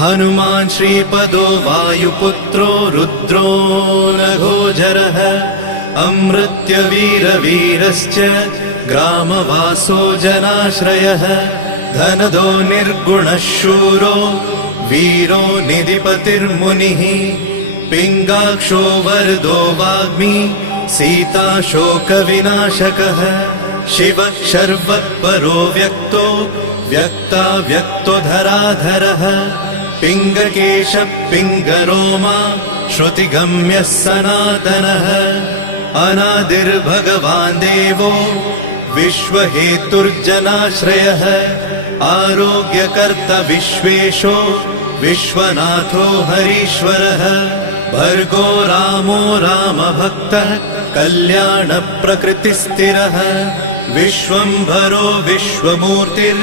हनुमान् श्रीपदो वायुपुत्रो रुद्रो नघोजरः अमृत्यवीरवीरश्च ग्रामवासो जनाश्रयः धनदो निर्गुणः शूरो वीरो निधिपतिर्मुनिः पिङ्गाक्षो वरदो वाग्मी सीताशोकविनाशकः शिवः शर्वत्परो व्यक्तो व्यक्तो धराधरः पिङ्गकेशः पिङ्गरोमा श्रुतिगम्यः सनातनः अनादिर्भगवान् देवो विश्वहेतुर्जनाश्रयः आरोग्यकर्ता विश्वेशो विश्वनाथो हरीश्वरः भर्गो रामो रामभक्तः कल्याणप्रकृतिस्थिरः विश्वम्भरो विश्वमूर्तिर्